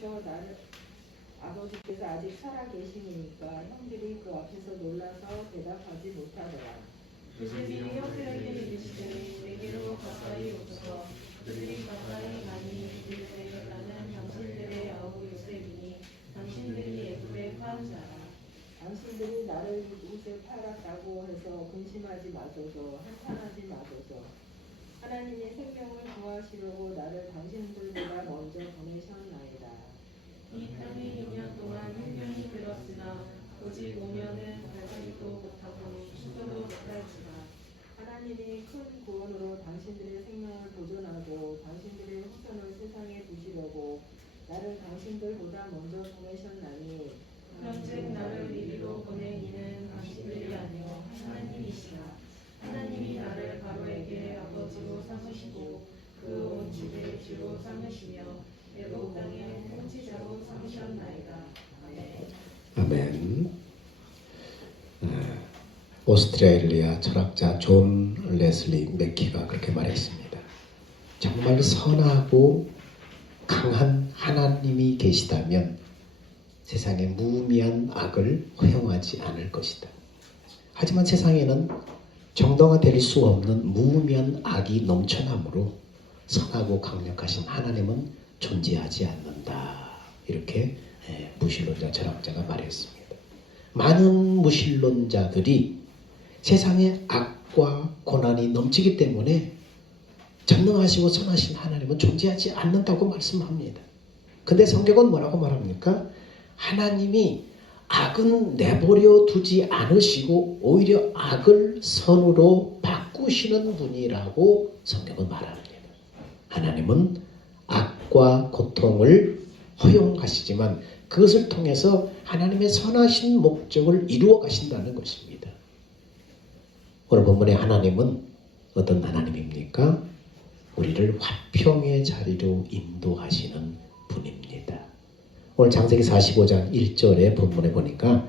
앞에서 나를 아버지께서 아직 살아 계심이니까 형들이 그 앞에서 놀라서 대답하지 못하더라. 요셉이 형들에게 이르시되 내게로 가까이 오소서. 그들이 가까이 가니 이르되 나는 당신들의 아우 요셉이니 당신들이 애굽에 판 자라. 당신들이 나를 이곳에 팔았다고 해서 근심하지 마소서. 한탄하지 마소서. 하나님이 생명을 구하시려고 나를 당신들보다 먼저 보내셨나이다. 이 땅에 2년 동안 흉년이 들었으나 오직 오면은 발가지도 못하고 죽어도 못할지라. 하나님이 큰 구원으로 당신들의 생명을 보존하고 당신들의 후손을 세상에 두시려고 나를 당신들보다 먼저 보내셨나니 그런즉 나를 이리로 보낸 이는 당신들이 아니요 하나님이시라. 하나님이 나를 바로에게 아버지로 삼으시고 그 온 집의 주로 삼으시며 애굽 땅의 통치자로 삼으셨나이다. 아멘. 아멘. 오스트레일리아 철학자 존 레슬리 맥키가 그렇게 말했습니다. 정말 선하고 강한 하나님이 계시다면 세상에 무의미한 악을 허용하지 않을 것이다. 하지만 세상에는 정당화될 수 없는 무의미한 악이 넘쳐나므로 선하고 강력하신 하나님은 존재하지 않는다. 이렇게 무신론자 철학자가 말했습니다. 많은 무신론자들이 세상에 악과 고난이 넘치기 때문에 전능하시고 선하신 하나님은 존재하지 않는다고 말씀합니다. 근데 성경은 뭐라고 말합니까? 하나님이 악은 내버려 두지 않으시고 오히려 악을 선으로 바꾸시는 분이라고 성경은 말합니다. 하나님은 악과 고통을 허용하시지만 그것을 통해서 하나님의 선하신 목적을 이루어 가신다는 것입니다. 오늘 본문의 하나님은 어떤 하나님입니까? 우리를 화평의 자리로 인도하시는 분입니다. 오늘 창세기 45장 1절의 본문에 보니까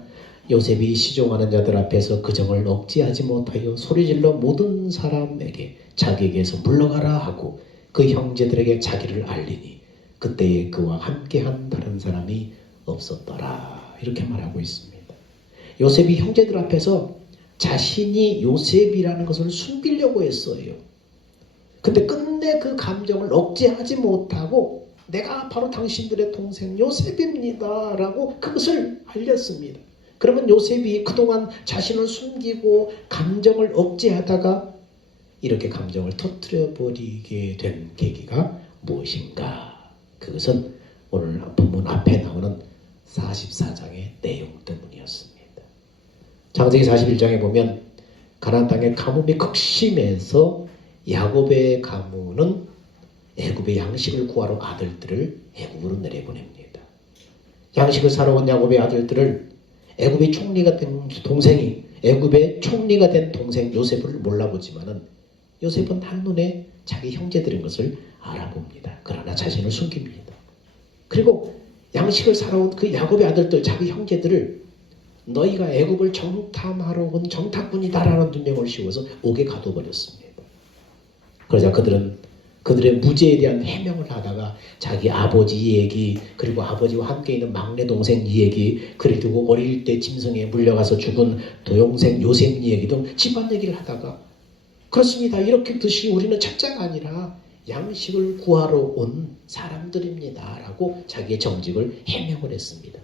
요셉이 시종하는 자들 앞에서 그 정을 억제하지 못하여 소리질러 모든 사람에게 자기에게서 물러가라 하고 그 형제들에게 자기를 알리니 그때에 그와 함께한 다른 사람이 없었더라. 이렇게 말하고 있습니다. 요셉이 형제들 앞에서 자신이 요셉이라는 것을 숨기려고 했어요. 근데 끝내 그 감정을 억제하지 못하고 내가 바로 당신들의 동생 요셉입니다 라고 그것을 알렸습니다. 그러면 요셉이 그동안 자신을 숨기고 감정을 억제하다가 이렇게 감정을 터뜨려버리게 된 계기가 무엇인가? 그것은 오늘 본문 앞에 나오는 44장의 내용 때문이었습니다. 창세기 41장에 보면 가나안 땅의 가뭄이 극심해서 야곱의 가문은 애굽의 양식을 구하러 아들들을 애굽으로 내려보냅니다. 양식을 사러 온 야곱의 아들들을 애굽의 총리가 된 동생이 애굽의 총리가 된 동생 요셉을 몰라보지만은 요셉은 한눈에 자기 형제들인 것을 알아봅니다. 그러나 자신을 숨깁니다. 그리고 양식을 사러 온 그 야곱의 아들들 자기 형제들을 너희가 애굽을 정탐하러 온 정탐꾼이다라는 눈명을 씌워서 옥에 가둬버렸습니다. 그러자 그들의 무죄에 대한 해명을 하다가 자기 아버지 얘기 그리고 아버지와 함께 있는 막내 동생 얘기 그리고 어릴 때 짐승에 물려가서 죽은 도용생 요셉 얘기 등 집안 얘기를 하다가 그렇습니다. 이렇게 듯이 우리는 책자가 아니라 양식을 구하러 온 사람들입니다 라고 자기의 정직을 해명을 했습니다.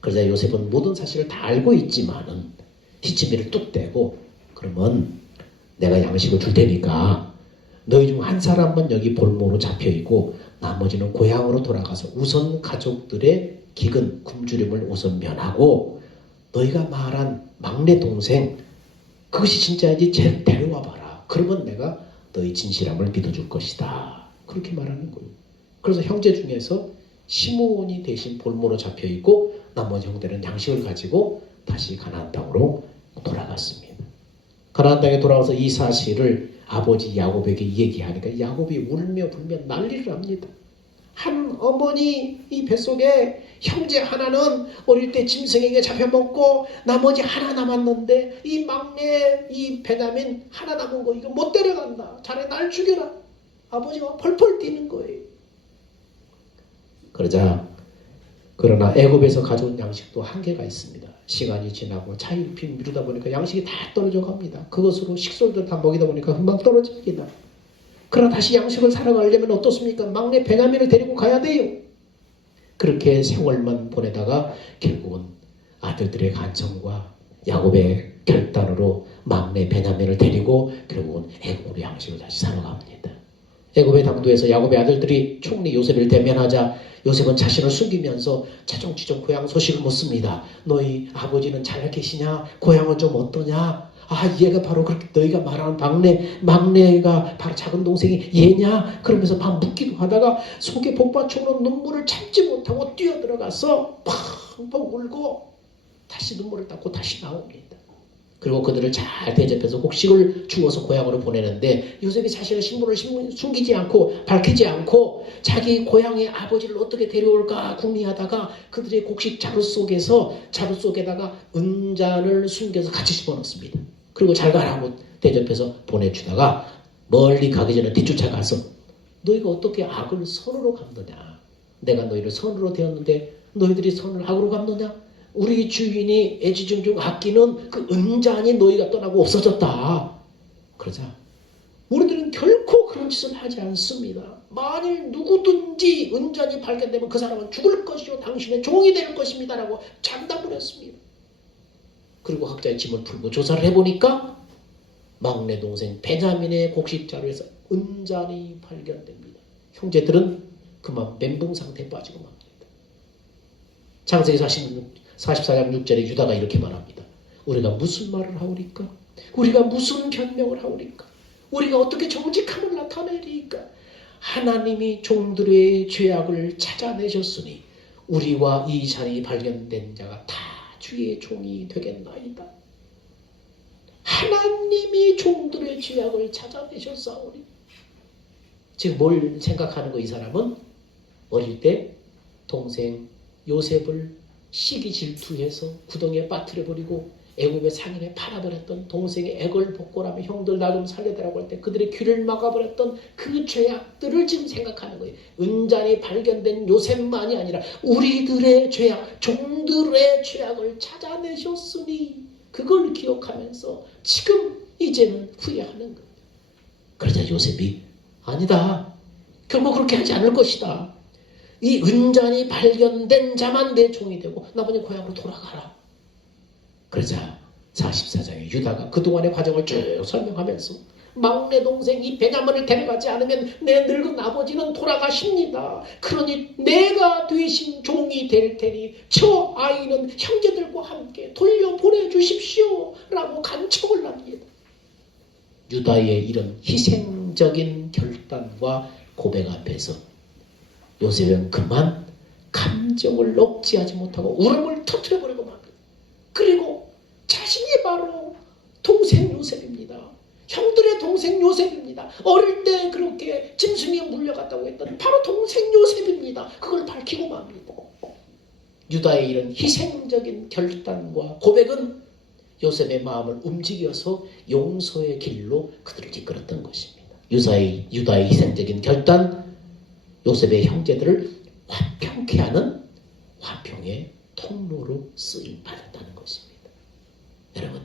그러자 요셉은 모든 사실을 다 알고 있지만은 휘치미를 뚝 떼고 그러면 내가 양식을 줄 테니까 너희 중 한 사람만 여기 볼모로 잡혀있고 나머지는 고향으로 돌아가서 우선 가족들의 기근 굶주림을 우선 면하고 너희가 말한 막내 동생 그것이 진짜인지 데려와 봐라. 그러면 내가 너희 진실함을 믿어줄 것이다. 그렇게 말하는 거예요. 그래서 형제 중에서 시므온이 대신 볼모로 잡혀있고 나머지 형들은 양식을 가지고 다시 가나안 땅으로 돌아갔습니다. 가나안 땅에 돌아와서 이 사실을 아버지 야곱에게 얘기하니까 야곱이 울며 불며 난리를 합니다. 한 어머니 이 뱃속에 형제 하나는 어릴 때 짐승에게 잡혀먹고 나머지 하나 남았는데 이 막내 이 베냐민 하나 남은 거 이거 못 데려간다. 자네 날 죽여라. 아버지가 펄펄 뛰는 거예요. 그러자 그러나 애굽에서 가져온 양식도 한계가 있습니다. 시간이 지나고 차일피 미루다 보니까 양식이 다 떨어져 갑니다. 그것으로 식솔들 다 먹이다 보니까 금방 떨어집니다. 그러나 다시 양식을 사러 가려면 어떻습니까? 막내 베냐민을 데리고 가야 돼요. 그렇게 세월만 보내다가 결국은 아들들의 간청과 야곱의 결단으로 막내 베냐민을 데리고 결국은 애굽으로 양식을 다시 사러 갑니다. 애굽의 당도에서 야곱의 아들들이 총리 요셉을 대면하자 요셉은 자신을 숨기면서 차종치종 고향 소식을 묻습니다. 너희 아버지는 잘 계시냐? 고향은 좀 어떠냐? 아, 얘가 바로 그렇게 너희가 말하는 막내가 바로 작은 동생이 얘냐? 그러면서 막 묻기도 하다가 속에 복받쳐오는 눈물을 참지 못하고 뛰어들어가서 펑펑 울고 다시 눈물을 닦고 다시 나옵니다. 그리고 그들을 잘 대접해서 곡식을 주어서 고향으로 보내는데 요셉이 자신의 신분을 숨기지 않고 밝히지 않고 자기 고향의 아버지를 어떻게 데려올까 궁리하다가 그들의 곡식 자루 속에다가 은잔을 숨겨서 같이 집어넣습니다. 그리고 잘 가라고 대접해서 보내주다가 멀리 가기 전에 뒤쫓아가서 너희가 어떻게 악을 선으로 갚느냐? 내가 너희를 선으로 되었는데 너희들이 선을 악으로 갚느냐? 우리 주인이 애지중중 아끼는 그 은잔이 너희가 떠나고 없어졌다. 그러자 우리들은 결코 그런 짓을 하지 않습니다. 만일 누구든지 은잔이 발견되면 그 사람은 죽을 것이요 당신의 종이 될 것입니다 라고 장담을 했습니다. 그리고 각자의 짐을 풀고 조사를 해보니까 막내 동생 베냐민의 곡식 자루에서 은잔이 발견됩니다. 형제들은 그만 멘붕 상태에 빠지고 맙니다. 창세기 44장 6절에 유다가 이렇게 말합니다. 우리가 무슨 말을 하오리까? 우리가 무슨 변명을 하오리까? 우리가 어떻게 정직함을 나타내리까? 하나님이 종들의 죄악을 찾아내셨으니 우리와 이 잔이 발견된 자가 다 주의 종이 되겠나이다. 하나님이 종들의 죄악을 찾아내셨사오니. 지금 뭘 생각하는 거 이 사람은? 어릴 때 동생 요셉을 시기 질투해서 구덩이에 빠뜨려버리고 애굽의 상인에 팔아버렸던 동생의 애걸 복고라며 형들 나 좀 살려달라고 할 때 그들의 귀를 막아버렸던 그 죄악들을 지금 생각하는 거예요. 은잔이 발견된 요셉만이 아니라 우리들의 죄악, 종들의 죄악을 찾아내셨으니 그걸 기억하면서 지금 이제는 후회하는 거예요. 그러자 요셉이 아니다. 결국 그렇게 하지 않을 것이다. 이 은잔이 발견된 자만 내 종이 되고 나머지 고향으로 돌아가라. 그러자 44장에 유다가 그동안의 과정을 쭉 설명하면서 막내 동생이 베냐민을 데려가지 않으면 내 늙은 아버지는 돌아가십니다. 그러니 내가 대신 종이 될 테니 저 아이는 형제들과 함께 돌려보내주십시오 라고 간청을 합니다. 유다의 이런 희생적인 결단과 고백 앞에서 요셉은 그만 감정을 억제하지 못하고 울음을 터뜨려버리고 맙니다. 그리고 자신이 바로 동생 요셉입니다. 형들의 동생 요셉입니다. 어릴 때 그렇게 짐승에 물려갔다고 했던 바로 동생 요셉입니다. 그걸 밝히고 맙니다. 유다의 이런 희생적인 결단과 고백은 요셉의 마음을 움직여서 용서의 길로 그들을 이끌었던 것입니다. 유다의 희생적인 결단, 요셉의 형제들을 화평케 하는 화평의 통로로 쓰임 받았다는 것입니다. 여러분,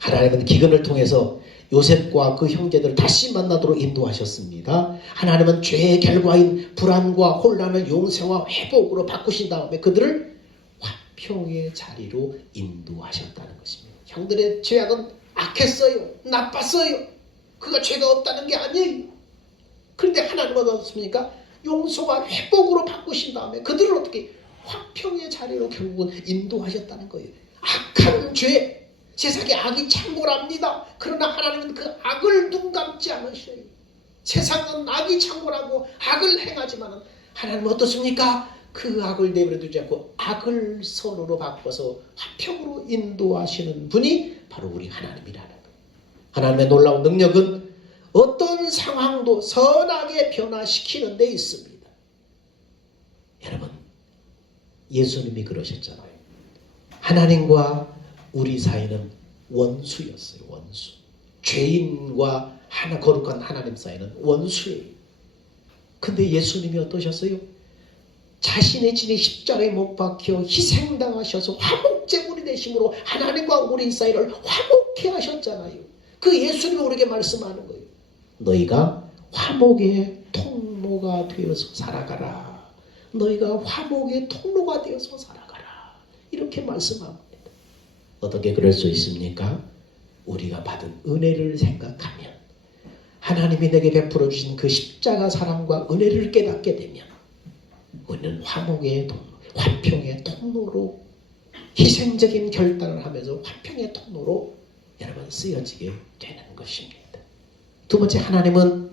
하나님은 기근을 통해서 요셉과 그 형제들을 다시 만나도록 인도하셨습니다. 하나님은 죄의 결과인 불안과 혼란을 용서와 회복으로 바꾸신 다음에 그들을 화평의 자리로 인도하셨다는 것입니다. 형들의 죄악은 악했어요. 나빴어요. 그가 죄가 없다는 게 아니에요. 그런데 하나님은 어떻습니까? 용서와 회복으로 바꾸신 다음에 그들을 어떻게 화평의 자리로 결국은 인도하셨다는 거예요. 악한 죄, 세상에 악이 창궐합니다. 그러나 하나님은 그 악을 눈 감지 않으셔요. 세상은 악이 창궐하고 악을 행하지만 하나님은 어떻습니까? 그 악을 내버려 두지 않고 악을 선으로 바꿔서 화평으로 인도하시는 분이 바로 우리 하나님이라는 거예요. 하나님의 놀라운 능력은 어떤 상황도 선하게 변화시키는 데 있습니다. 여러분, 예수님이 그러셨잖아요. 하나님과 우리 사이는 원수였어요. 원수. 죄인과 거룩한 하나님 사이는 원수예요. 근데 예수님이 어떠셨어요? 자신의 진의 십자가에 못 박혀 희생당하셔서 화목제물이 되심으로 하나님과 우리 사이를 화목케 하셨잖아요. 그 예수님이 우리에게 말씀하는 거예요. 너희가 화목의 통로가 되어서 살아가라. 너희가 화목의 통로가 되어서 살아가라. 이렇게 말씀합니다. 어떻게 그럴 수 있습니까? 우리가 받은 은혜를 생각하면, 하나님이 내게 베풀어 주신 그 십자가 사랑과 은혜를 깨닫게 되면 우리는 화목의 통로, 화평의 통로로, 희생적인 결단을 하면서 화평의 통로로 여러분 쓰여지게 되는 것입니다. 두 번째, 하나님은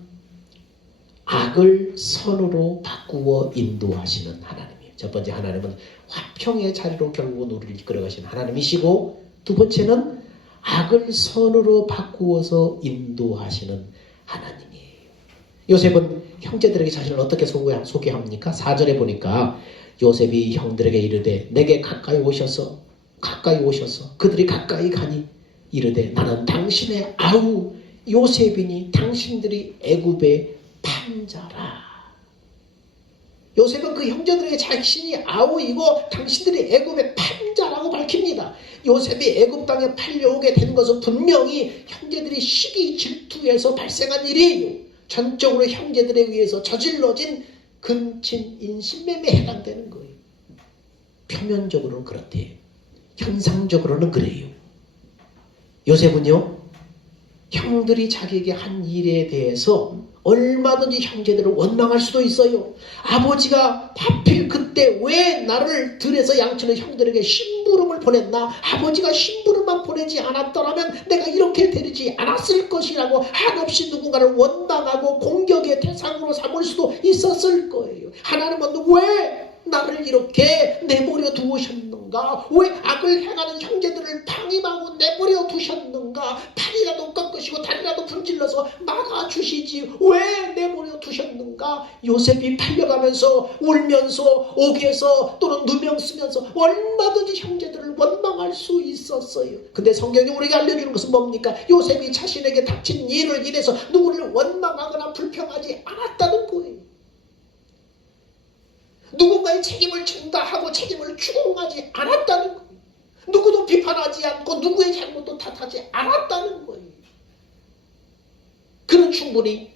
악을 선으로 바꾸어 인도하시는 하나님이에요. 첫 번째, 하나님은 화평의 자리로 결국은 우리를 이끌어가시는 하나님이시고, 두 번째는 악을 선으로 바꾸어서 인도하시는 하나님이에요. 요셉은 형제들에게 자신을 어떻게 소개합니까? 4절에 보니까 요셉이 형들에게 이르되 내게 가까이 오셔서 그들이 가까이 가니 이르되 나는 당신의 아우 요셉이니 당신들이 애굽의 판자라. 요셉은 그 형제들에게 자신이 아우이고 당신들이 애굽의 판자라고 밝힙니다. 요셉이 애굽 땅에 팔려오게 된 것은 분명히 형제들이 시기 질투에서 발생한 일이에요. 전적으로 형제들에 의해서 저질러진 근친 인신매매에 해당되는 거예요. 표면적으로는 그렇대요. 현상적으로는 그래요. 요셉은요, 형들이 자기에게 한 일에 대해서 얼마든지 형제들을 원망할 수도 있어요. 아버지가 하필 그때 왜 나를 들여서 양치는 형들에게 심부름을 보냈나? 아버지가 심부름만 보내지 않았더라면 내가 이렇게 되지 않았을 것이라고 한없이 누군가를 원망하고 공격의 대상으로 삼을 수도 있었을 거예요. 하나님은 왜 나를 이렇게 내버려 두셨는가? 왜 악을 행하는 형제들을 방임하고 내버려 두셨는가? 팔이라도 꺾으시고 다리라도 분질러서 막아주시지 왜 내버려 두셨는가? 요셉이 팔려가면서 울면서 옥에서 또는 누명 쓰면서 얼마든지 형제들을 원망할 수 있었어요. 근데 성경이 우리에게 알려주는 것은 뭡니까? 요셉이 자신에게 닥친 일을 인해서 누구를 원망하거나 불평하지 않았다는 거예요. 누군가의 책임을 진다 하고 책임을 추궁하지 않았다는 거예요. 누구도 비판하지 않고 누구의 잘못도 탓하지 않았다는 거예요. 그는 충분히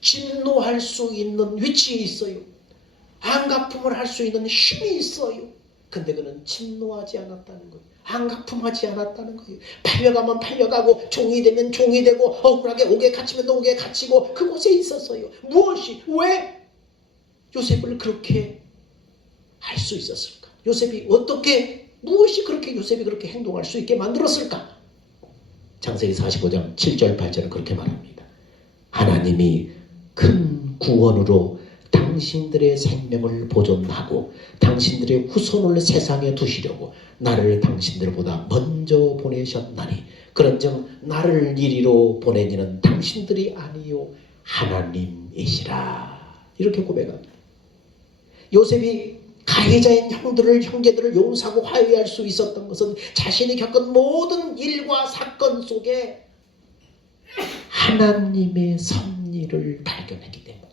진노할 수 있는 위치에 있어요. 안갚음을 할 수 있는 힘이 있어요. 근데 그는 진노하지 않았다는 거예요. 안갚음하지 않았다는 거예요. 팔려가면 팔려가고 종이 되면 종이 되고 억울하게 옥에 갇히면 옥에 갇히고 그곳에 있었어요. 무엇이 왜 요셉을 그렇게 할 수 있었을까? 요셉이 어떻게, 무엇이 그렇게 요셉이 그렇게 행동할 수 있게 만들었을까? 창세기 45장 7절 8절은 그렇게 말합니다. 하나님이 큰 구원으로 당신들의 생명을 보존하고 당신들의 후손을 세상에 두시려고 나를 당신들보다 먼저 보내셨나니 그런즉 나를 이리로 보낸 이는 당신들이 아니요 하나님이시라. 이렇게 고백합니다. 요셉이 가해자인 형제들을 용서하고 화해할 수 있었던 것은 자신이 겪은 모든 일과 사건 속에 하나님의 섭리를 발견했기 때문이에요.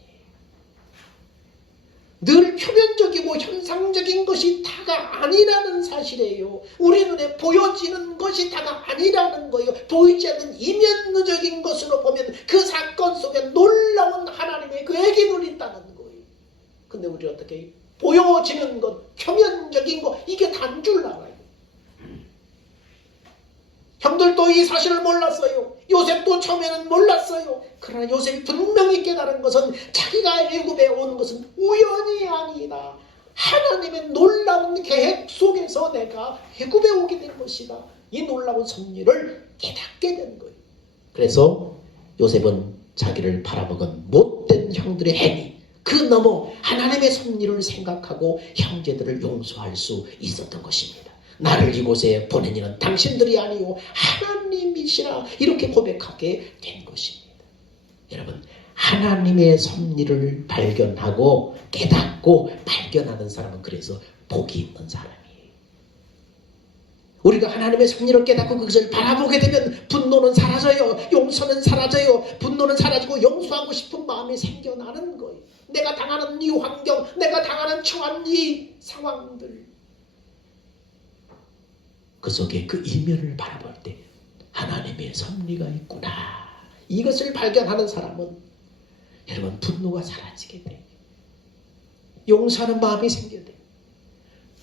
늘 표면적이고 현상적인 것이 다가 아니라는 사실이에요. 우리 눈에 보여지는 것이 다가 아니라는 거예요. 보이지 않는 이면적인 것으로 보면 그 사건 속에 놀라운 하나님의 계획이 있다는 거예요. 근데 우리 어떻게 해요? 보여지는 것, 표면적인 것, 이게 단 줄 알아요. 형들도 이 사실을 몰랐어요. 요셉도 처음에는 몰랐어요. 그러나 요셉이 분명히 깨달은 것은 자기가 애굽에 온 것은 우연이 아니다. 하나님의 놀라운 계획 속에서 내가 애굽에 오게 된 것이다. 이 놀라운 섭리를 깨닫게 된 거예요. 그래서 요셉은 자기를 팔아먹은 못된 형들의 행위, 그 너머 하나님의 섭리를 생각하고 형제들을 용서할 수 있었던 것입니다. 나를 이곳에 보낸 이는 당신들이 아니요 하나님이시라. 이렇게 고백하게 된 것입니다. 여러분, 하나님의 섭리를 발견하고 깨닫고 발견하는 사람은 그래서 복이 있는 사람이에요. 우리가 하나님의 섭리를 깨닫고 그것을 바라보게 되면 분노는 사라져요. 용서는 사라져요. 분노는 사라지고 용서하고 싶은 마음이 생겨나는 거예요. 내가 당하는 이 환경, 내가 당하는 처한 이 상황들, 그 속에 그 이면을 바라볼 때 하나님의 섭리가 있구나, 이것을 발견하는 사람은 여러분 분노가 사라지게 돼요. 용서하는 마음이 생겨야 돼요.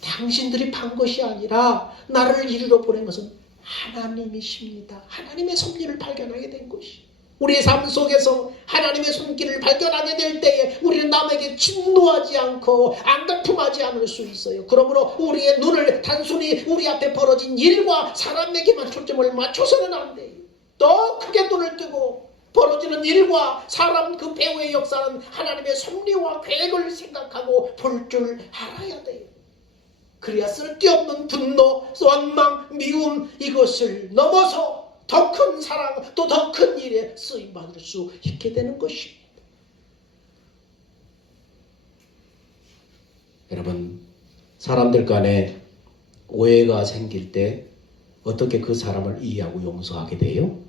당신들이 판 것이 아니라 나를 이리로 보낸 것은 하나님이십니다. 하나님의 섭리를 발견하게 된 것이, 우리의 삶 속에서 하나님의 손길을 발견하게 될 때에 우리는 남에게 진노하지 않고 안갚음하지 않을 수 있어요. 그러므로 우리의 눈을 단순히 우리 앞에 벌어진 일과 사람에게만 초점을 맞춰서는 안 돼요. 더 크게 눈을 뜨고 벌어지는 일과 사람 그 배후의 역사는 하나님의 섭리와 계획을 생각하고 볼 줄 알아야 돼요. 그래야 쓸데없는 분노, 원망, 미움, 이것을 넘어서 더 큰 사랑, 또 더 큰 일에 쓰임받을 수 있게 되는 것입니다. 여러분, 사람들 간에 오해가 생길 때 어떻게 그 사람을 이해하고 용서하게 돼요?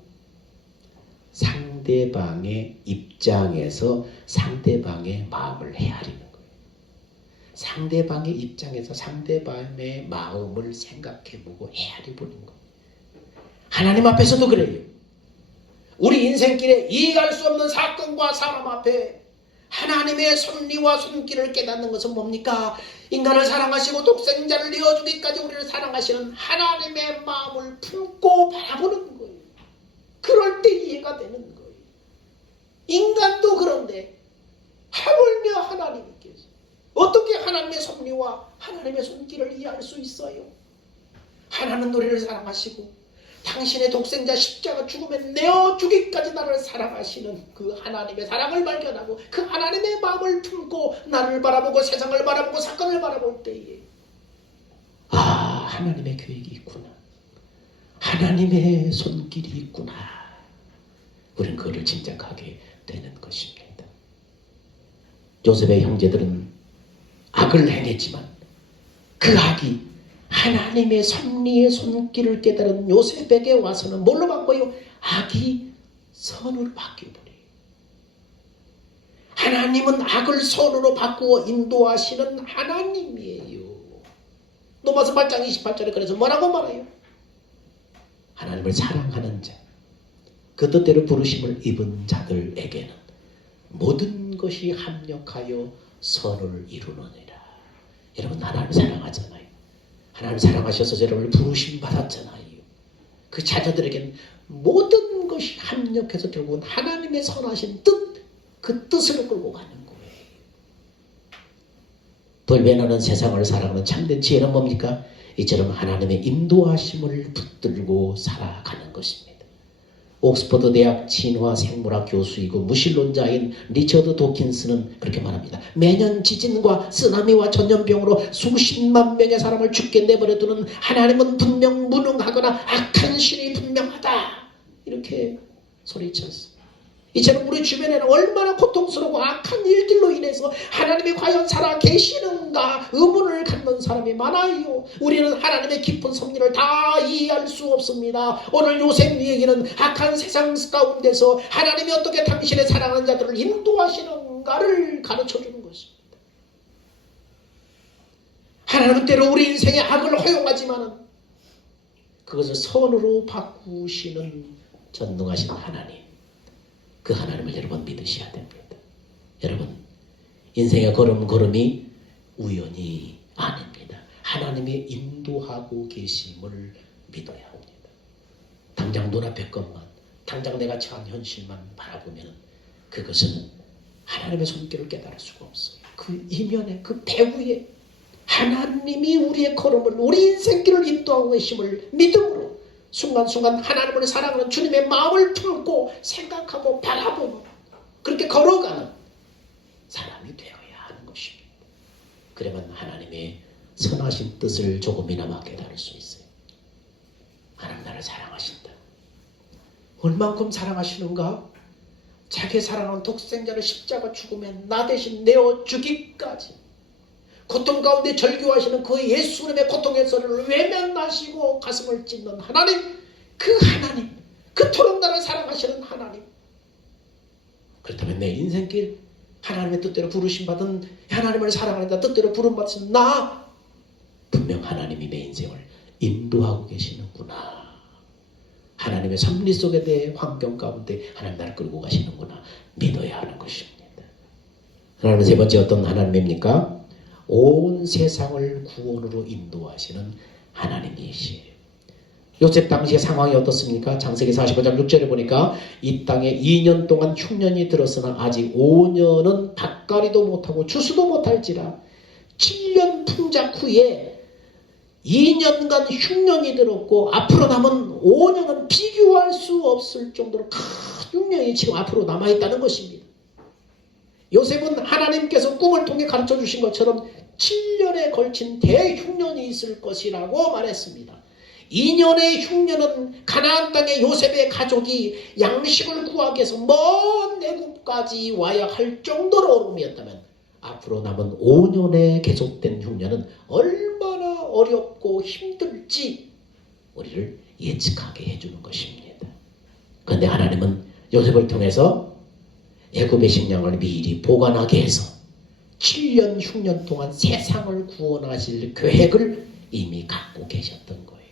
상대방의 입장에서 상대방의 마음을 헤아리는 거예요. 상대방의 입장에서 상대방의 마음을 생각해보고 헤아려보는 거예요. 하나님 앞에서도 그래요. 우리 인생길에 이해할 수 없는 사건과 사람 앞에 하나님의 섭리와 손길을 깨닫는 것은 뭡니까? 인간을 사랑하시고 독생자를 내어주기까지 우리를 사랑하시는 하나님의 마음을 품고 바라보는 거예요. 그럴 때 이해가 되는 거예요. 인간도 그런데 하물며 하나님께서 어떻게 하나님의 섭리와 하나님의 손길을 이해할 수 있어요? 하나님은 우리를 사랑하시고 당신의 독생자 십자가 죽음에 내어주기까지 나를 사랑하시는 그 하나님의 사랑을 발견하고 그 하나님의 마음을 품고 나를 바라보고 세상을 바라보고 사건을 바라볼 때에 하나님의 계획이 있구나, 하나님의 손길이 있구나, 우리는 그것을 짐작하게 되는 것입니다. 요셉의 형제들은 악을 행했지만 그 악이 하나님의 섭리의 손길을 깨달은 요셉에게 와서는 뭘로 바꿔요? 악이 선으로 바뀌어버려요. 하나님은 악을 선으로 바꾸어 인도하시는 하나님이에요. 로마서 8장 28절에 그래서 뭐라고 말해요? 하나님을 사랑하는 자, 그 뜻대로 부르심을 입은 자들에게는 모든 것이 합력하여 선을 이루느니라. 여러분, 하나님을 사랑하잖아요. 하나님 사랑하셔서 여러분을 부르심 받았잖아요. 그 자녀들에게는 모든 것이 합력해서 결국은 하나님의 선하신 뜻, 그 뜻으로 끌고 가는 거예요. 돌변하는 세상을 살아가는 참된 지혜는 뭡니까? 이처럼 하나님의 인도하심을 붙들고 살아가는 것입니다. 옥스퍼드 대학 진화 생물학 교수이고 무신론자인 리처드 도킨스는 그렇게 말합니다. 매년 지진과 쓰나미와 전염병으로 수십만 명의 사람을 죽게 내버려두는 하나님은 분명 무능하거나 악한 신이 분명하다, 이렇게 소리쳤습니다. 이처럼 우리 주변에는 얼마나 고통스럽고 악한 일들로 인해서 하나님이 과연 살아 계시는가 의문을 갖는 사람이 많아요. 우리는 하나님의 깊은 섭리를 다 이해할 수 없습니다. 오늘 요셉 얘기는 악한 세상 가운데서 하나님이 어떻게 당신의 사랑하는 자들을 인도하시는가를 가르쳐주는 것입니다. 하나님은 때로 우리 인생의 악을 허용하지만 그것을 선으로 바꾸시는 전능하신 하나님, 그 하나님을 여러분 믿으셔야 됩니다. 여러분, 인생의 걸음걸음이 우연이 아닙니다. 하나님이 인도하고 계심을 믿어야 합니다. 당장 눈앞의 것만, 당장 내가 처한 현실만 바라보면 그것은 하나님의 손길을 깨달을 수가 없어요. 그 이면에, 그 배후에 하나님이 우리의 걸음을, 우리 인생길을 인도하고 계심을 믿음으로 순간순간 하나님을 사랑하는 주님의 마음을 품고 생각하고 바라보는, 그렇게 걸어가는 사람이 되어야 하는 것입니다. 그러면 하나님의 선하신 뜻을 조금이나마 깨달을 수 있어요. 하나님 나를 사랑하신다. 얼만큼 사랑하시는가? 자기 사랑하는 독생자를 십자가 죽음에 나 대신 내어주기까지 고통 가운데 절규하시는 그 예수님의 고통의 소리를 외면하시고 가슴을 찢는 하나님, 그 하나님, 그토록 나를 사랑하시는 하나님. 그렇다면 내 인생길 하나님의 뜻대로 부르심받은 하나님을 사랑하는 뜻대로 부름받은 나 분명 하나님이 내 인생을 인도하고 계시는구나. 하나님의 섭리 속에 내 환경 가운데 하나님 나를 끌고 가시는구나 믿어야 하는 것입니다. 하나님은 세 번째 어떤 하나님입니까? 온 세상을 구원으로 인도하시는 하나님이시에요. 요셉 당시의 상황이 어떻습니까? 창세기 45장 6절에 보니까 이 땅에 2년 동안 흉년이 들었으나 아직 5년은 밭가리도 못하고 추수도 못할지라 7년 풍작 후에 2년간 흉년이 들었고 앞으로 남은 5년은 비교할 수 없을 정도로 큰 흉년이 지금 앞으로 남아있다는 것입니다. 요셉은 하나님께서 꿈을 통해 가르쳐 주신 것처럼 7년에 걸친 대흉년이 있을 것이라고 말했습니다. 2년의 흉년은 가나안 땅의 요셉의 가족이 양식을 구하기 위해서 먼 애굽까지 와야 할 정도로 어려움이었다면 앞으로 남은 5년의 계속된 흉년은 얼마나 어렵고 힘들지 우리를 예측하게 해주는 것입니다. 그런데 하나님은 요셉을 통해서 애굽의 식량을 미리 보관하게 해서 7년 흉년 동안 세상을 구원하실 계획을 이미 갖고 계셨던 거예요.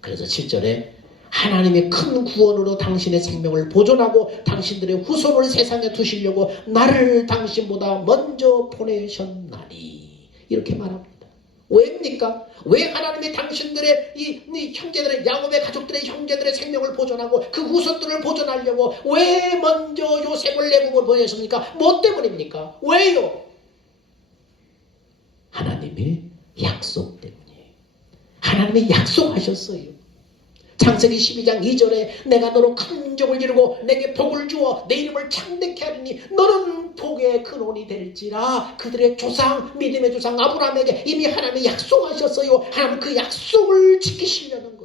그래서 7절에 하나님의 큰 구원으로 당신의 생명을 보존하고 당신들의 후손을 세상에 두시려고 나를 당신보다 먼저 보내셨나니 이렇게 말합니다. 왜입니까? 왜 하나님이 당신들의 이 형제들의 야곱의 가족들의 형제들의 생명을 보존하고 그 후손들을 보존하려고 왜 먼저 요셉을 애굽으로 보내셨습니까? 뭐 때문입니까? 왜요? 하나님의 약속 때문이에요. 하나님이 약속하셨어요. 창세기 12장 2절에 내가 너로 큰 족을 이루고 내게 복을 주어 내 이름을 창대케 하리니 너는 복의 근원이 될지라. 그들의 조상 믿음의 조상 아브라함에게 이미 하나님이 약속하셨어요. 하나님은 그 약속을 지키시려는 거예요.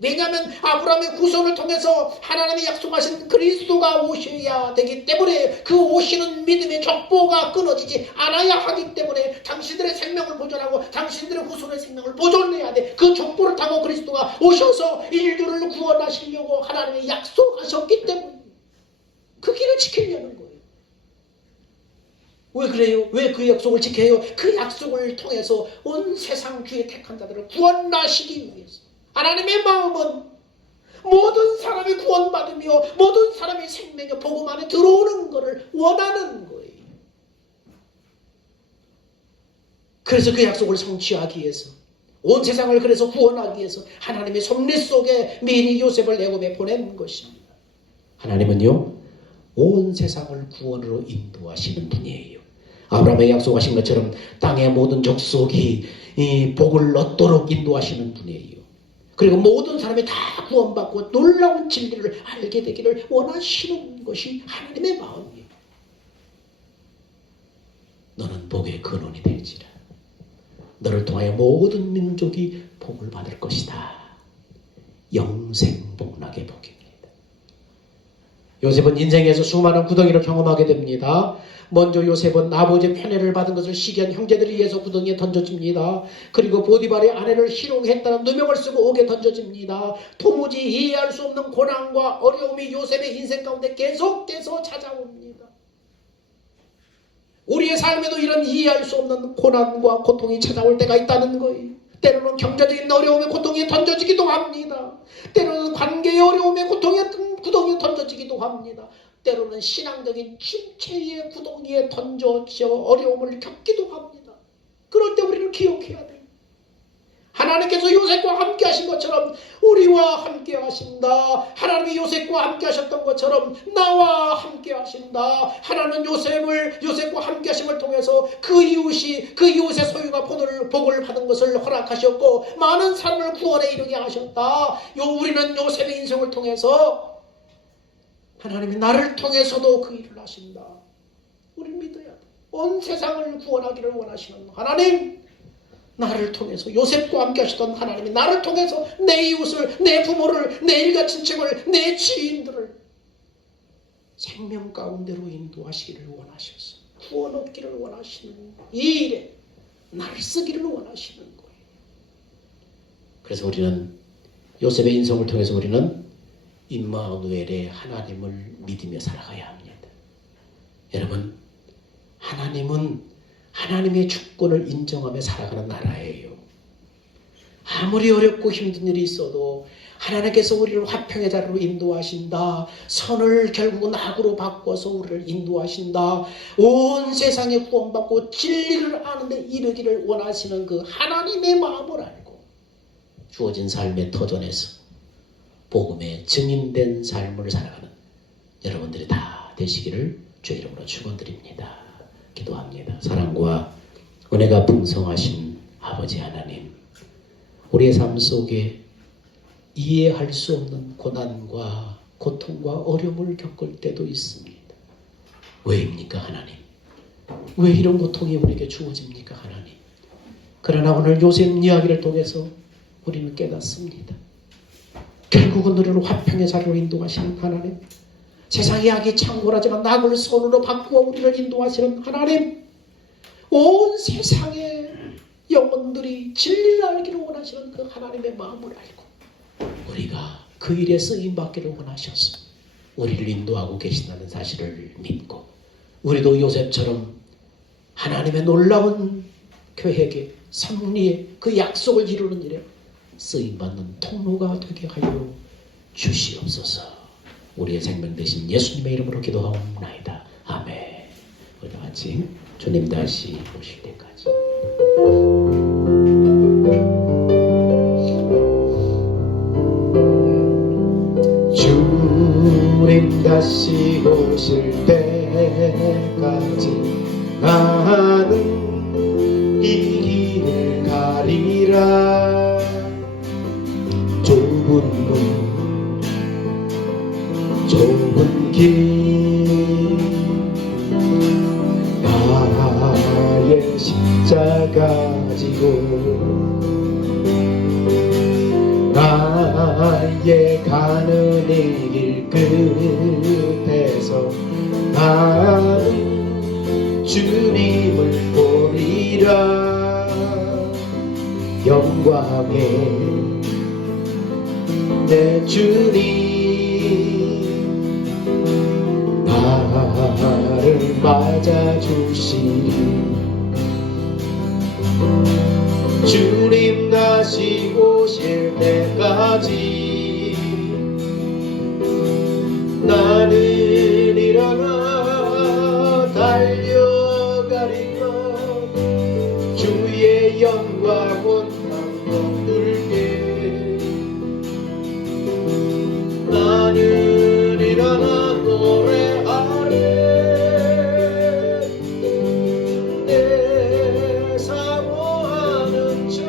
왜냐하면 아브라함의 후손을 통해서 하나님이 약속하신 그리스도가 오셔야 되기 때문에 그 오시는 믿음의 족보가 끊어지지 않아야 하기 때문에 당신들의 생명을 보존하고 당신들의 후손의 생명을 보존해야 돼. 그 족보를 타고 그리스도가 오셔서 인류를 구원하시려고 하나님이 약속하셨기 때문에 그 길을 지키려는 거예요. 왜 그래요? 왜 그 약속을 지켜요? 그 약속을 통해서 온 세상 주의 택한 자들을 구원하시기 위해서. 하나님의 마음은 모든 사람이 구원받으며 모든 사람이 생명의 복음 안에 들어오는 것을 원하는 거예요. 그래서 그 약속을 성취하기 위해서 온 세상을 그래서 구원하기 위해서 하나님의 섭리 속에 미리 요셉을 애굽에 보낸 것입니다. 하나님은요 온 세상을 구원으로 인도하시는 분이에요. 아브라함의 약속하신 것처럼 땅의 모든 족속이 이 복을 얻도록 인도하시는 분이에요. 그리고 모든 사람이 다 구원받고 놀라운 진리를 알게 되기를 원하시는 것이 하나님의 마음이에요. 너는 복의 근원이 될지라. 너를 통하여 모든 민족이 복을 받을 것이다. 영생복락의 복입니다. 요셉은 인생에서 수많은 구덩이를 경험하게 됩니다. 먼저 요셉은 아버지의 편애를 받은 것을 시기한 형제들에 의해서 구덩이에 던져집니다. 그리고 보디발의 아내를 희롱했다는 누명을 쓰고 옥에 던져집니다. 도무지 이해할 수 없는 고난과 어려움이 요셉의 인생 가운데 계속돼서 찾아옵니다. 우리의 삶에도 이런 이해할 수 없는 고난과 고통이 찾아올 때가 있다는 거예요. 때로는 경제적인 어려움의 고통에 던져지기도 합니다. 때로는 관계의 어려움의 구덩이에 던져지기도 합니다. 때로는 신앙적인 침체의 구덩이에 던져져 어려움을 겪기도 합니다. 그럴 때 우리는 기억해야 돼요. 하나님께서 요셉과 함께 하신 것처럼 우리와 함께 하신다. 하나님이 요셉과 함께 하셨던 것처럼 나와 함께 하신다. 하나님은 요셉과 함께 하심을 통해서 그 이웃의 소유가 복을 받은 것을 허락하셨고 많은 사람을 구원에 이르게 하셨다. 우리는 요셉의 인생을 통해서 하나님이 나를 통해서도 그 일을 하신다. 우리는 믿어야 돼. 온 세상을 구원하기를 원하시는 하나님, 나를 통해서 요셉과 함께 하시던 하나님이 나를 통해서 내 이웃을, 내 부모를, 내 일가 친척을, 내 지인들을 생명 가운데로 인도하시기를 원하셔서 구원 얻기를 원하시는 이 일에 나를 쓰기를 원하시는 거예요. 그래서 우리는 요셉의 인생을 통해서 우리는 임마누엘의 하나님을 믿으며 살아가야 합니다. 여러분, 하나님은 하나님의 주권을 인정하며 살아가는 나라예요. 아무리 어렵고 힘든 일이 있어도 하나님께서 우리를 화평의 자리로 인도하신다. 선을 결국은 악으로 바꿔서 우리를 인도하신다. 온 세상에 구원받고 진리를 아는데 이르기를 원하시는 그 하나님의 마음을 알고 주어진 삶의 터전에서 복음의 증인된 삶을 살아가는 여러분들이 다 되시기를 주의 이름으로 축원드립니다. 기도합니다. 사랑과 은혜가 풍성하신 아버지 하나님, 우리의 삶 속에 이해할 수 없는 고난과 고통과 어려움을 겪을 때도 있습니다. 왜입니까 하나님? 왜 이런 고통이 우리에게 주어집니까 하나님? 그러나 오늘 요셉 이야기를 통해서 우리는 깨닫습니다. 결국은 우리를 화평의 자리로 인도하시는 하나님, 세상의 악이 창궐하지만 낙을 손으로 바꾸어 우리를 인도하시는 하나님, 온 세상의 영혼들이 진리를 알기를 원하시는 그 하나님의 마음을 알고 우리가 그 일에 쓰임받기를 원하셔서 우리를 인도하고 계신다는 사실을 믿고 우리도 요셉처럼 하나님의 놀라운 계획의 섭리의 그 약속을 이루는 일에 쓰임받는 통로가 되게 하여 주시옵소서. 우리의 생명 되신 예수님의 이름으로 기도하옵나이다. 아멘. 우리 다 같이 주님 다시 오실 때까지. 주님 다시 오실 때까지 나는 이 길을 가리라. 좁은 문 좁은 길 나의 십자가 지고 나의 가는 이 길 끝에서 나는 주님을 보리라. 영광의 내 주님 나를 맞아주시리. 주님 다시 오실 때까지 나는 일어나 달려가리라. 주의 영광 온땅 누를게. 나는 일어나 노래하네. 내 사모하는 주에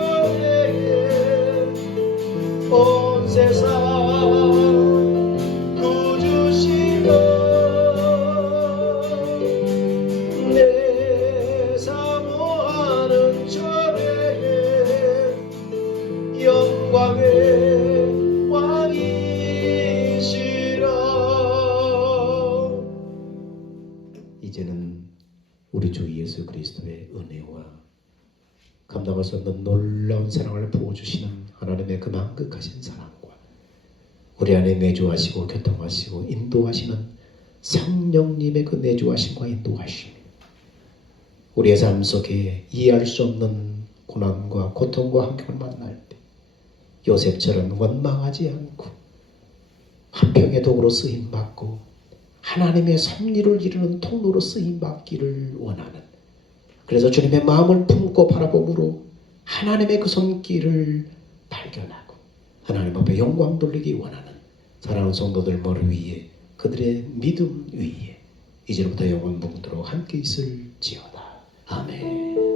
온 세상 구주시고 내 사모하는 주에 영광의 왕이시라. 이제는 우리 주 예수 그리스도의 은혜와 감당할 수 없는 놀라운 사랑을 부어주시는 하나님의 그 만극하신 사랑과 우리 안에 내주하시고 교통하시고 인도하시는 성령님의 그 내주하심과 인도하심, 우리의 삶 속에 이해할 수 없는 고난과 고통과 환경을 만날 때 요셉처럼 원망하지 않고 화평의 도구로 쓰임받고 하나님의 섭리를 이루는 통로로 쓰임받기를 원하는, 그래서 주님의 마음을 품고 바라봄으로 하나님의 그 손길을 발견하고 하나님 앞에 영광 돌리기 원하는 사랑하는 성도들 머리 위에 그들의 믿음 위에 이제부터 영원 묵도록 함께 있을지어다. 아멘.